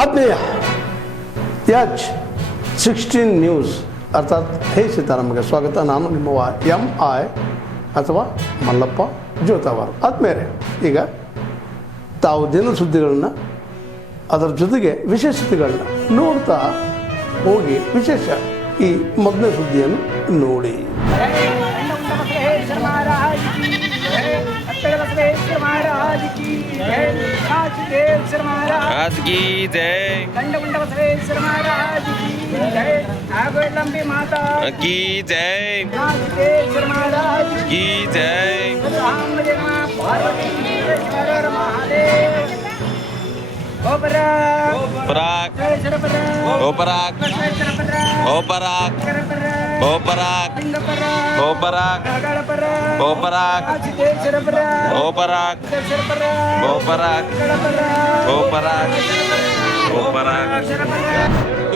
ಆತ್ಮೀಯ H16 news ಅರ್ಥಾತ್ ಹೇ ಸೀತಾರಾಮ್ಗೆ ಸ್ವಾಗತ. ನಾನು ನಿಮ್ಮವ MI ಅಥವಾ ಮಲ್ಲಪ್ಪ ಜೋತಾವಾರ್. ಆದ್ಮೇಲೆ ಈಗ ತಾವು ದಿನ ಸುದ್ದಿಗಳನ್ನ ಅದರ ಜೊತೆಗೆ ವಿಶೇಷತೆಗಳನ್ನ ನೋಡ್ತಾ ಹೋಗಿ ವಿಶೇಷ ಈ ಮೊದಲನೇ ಸುದ್ದಿಯನ್ನು ನೋಡಿ.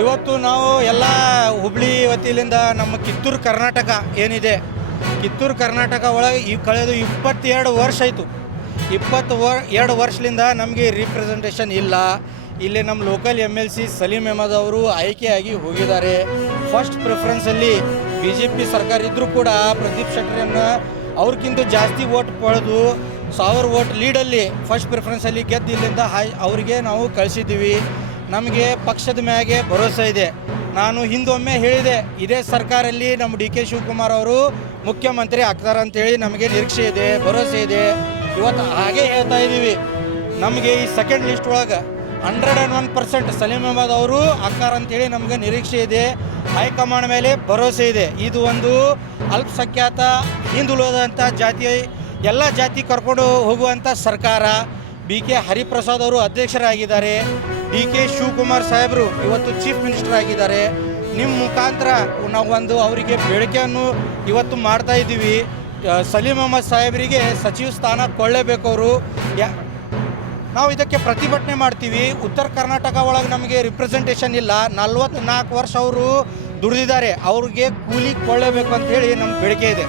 ಇವತ್ತು ನಾವು ಎಲ್ಲ ಹುಬ್ಳಿ ವತಿಯಿಂದ ನಮ್ಮ ಕಿತ್ತೂರು ಕರ್ನಾಟಕ ಏನಿದೆ, ಕಿತ್ತೂರು ಕರ್ನಾಟಕ ಒಳಗೆ ಕಳೆದು 22 ವರ್ಷ ಆಯಿತು. 22 ವರ್ಷದಿಂದ ನಮಗೆ ರಿಪ್ರೆಸೆಂಟೇಷನ್ ಇಲ್ಲ. ಇಲ್ಲಿ ನಮ್ಮ ಲೋಕಲ್ MLC ಸಲೀಂ ಅಹಮದ್ ಅವರು ಆಯ್ಕೆಯಾಗಿ ಹೋಗಿದ್ದಾರೆ. ಫಸ್ಟ್ ಪ್ರಿಫರೆನ್ಸಲ್ಲಿ BJP ಸರ್ಕಾರ ಇದ್ದರೂ ಕೂಡ ಪ್ರದೀಪ್ ಶೆಟ್ಟರನ್ನು ಅವ್ರಿಗಿಂತ ಜಾಸ್ತಿ ವೋಟ್ ಪಡೆದು 1000 ವೋಟ್ ಲೀಡಲ್ಲಿ ಫಸ್ಟ್ ಪ್ರಿಫರೆನ್ಸಲ್ಲಿ ಗೆದ್ದು ಇಲ್ಲಿಂದ ಅವರಿಗೆ ನಾವು ಕಳಿಸಿದ್ದೀವಿ. ನಮಗೆ ಪಕ್ಷದ ಮ್ಯಾಗೆ ಭರೋಸೆ ಇದೆ. ನಾನು ಹಿಂದೊಮ್ಮೆ ಹೇಳಿದೆ, ಇದೇ ಸರ್ಕಾರಲ್ಲಿ ನಮ್ಮ DK ಶಿವಕುಮಾರ್ ಅವರು ಮುಖ್ಯಮಂತ್ರಿ ಆಗ್ತಾರೆ ಅಂತೇಳಿ ನಮಗೆ ನಿರೀಕ್ಷೆ ಇದೆ, ಭರೋಸೆ ಇದೆ. ಇವತ್ತು ಹಾಗೆ ಹೇಳ್ತಾ ಇದ್ದೀವಿ. ನಮಗೆ ಈ ಸೆಕೆಂಡ್ ಲಿಸ್ಟ್ ಒಳಗೆ 101% ಸಲೀಂ ಅಹಮದ್ ಅವರು ಆಗ್ತಾರೆ ಅಂತೇಳಿ ನಮಗೆ ನಿರೀಕ್ಷೆ ಇದೆ. ಹೈಕಮಾಂಡ್ ಮೇಲೆ ಭರೋಸೆ ಇದೆ. ಇದು ಒಂದು ಅಲ್ಪಸಂಖ್ಯಾತ ಹಿಂದುಳಿದಂಥ ಜಾತಿ, ಎಲ್ಲ ಜಾತಿ ಕರ್ಕೊಂಡು ಹೋಗುವಂಥ ಸರ್ಕಾರ. BK ಹರಿಪ್ರಸಾದ್ ಅವರು ಅಧ್ಯಕ್ಷರಾಗಿದ್ದಾರೆ. DK ಶಿವಕುಮಾರ್ ಸಾಹೇಬರು ಇವತ್ತು ಚೀಫ್ ಮಿನಿಸ್ಟರ್ ಆಗಿದ್ದಾರೆ. ನಿಮ್ಮ ಮುಖಾಂತರ ನಾವು ಒಂದು ಅವರಿಗೆ ಬೇಡಿಕೆಯನ್ನು ಇವತ್ತು ಮಾಡ್ತಾ ಇದ್ದೀವಿ. ಸಲೀಂ ಅಹಮದ್ ಸಾಹೇಬರಿಗೆ ಸಚಿವ ಸ್ಥಾನ ಕೊಳ್ಳೇಬೇಕು ಅವರು. ನಾವು ಇದಕ್ಕೆ ಪ್ರತಿಭಟನೆ ಮಾಡ್ತೀವಿ. ಉತ್ತರ ಕರ್ನಾಟಕ ಒಳಗೆ ನಮಗೆ ರಿಪ್ರೆಸೆಂಟೇಷನ್ ಇಲ್ಲ. 44 ವರ್ಷ ಅವರು ದುಡಿದಿದ್ದಾರೆ, ಅವ್ರಿಗೆ ಕೂಲಿ ಕೊಳ್ಳೇಬೇಕು ಅಂತ ಹೇಳಿ ನಮ್ಮ ಬೇಡಿಕೆ ಇದೆ.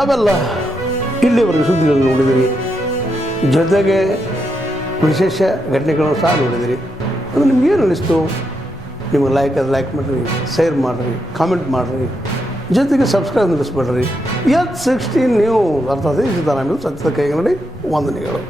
ತಾವೆಲ್ಲ ಇಲ್ಲಿವರೆಗೆ ಸುದ್ದಿಗಳನ್ನು ನೋಡಿದಿರಿ, ಜೊತೆಗೆ ವಿಶೇಷ ಘಟನೆಗಳನ್ನು ಸಹ ನೋಡಿದಿರಿ. ಅದು ನಿಮ್ಗೆ ಏನು ಅನ್ನಿಸ್ತು? ನಿಮಗೆ ಲೈಕ್ ಮಾಡಿರಿ, ಶೇರ್ ಮಾಡಿರಿ, ಕಾಮೆಂಟ್ ಮಾಡಿರಿ, ಜೊತೆಗೆ ಸಬ್ಸ್ಕ್ರೈಬ್ ನಿಲ್ಲಿಸ್ಬೇಡ್ರಿ. H16 ನ್ಯೂಸ್ ಅರ್ಥಾತ್ ಸೀತಾರಾಮ್ ಸತ್ಯದ ಕೈಗನ್ನಡಿ ವಂದನೆಗಳು.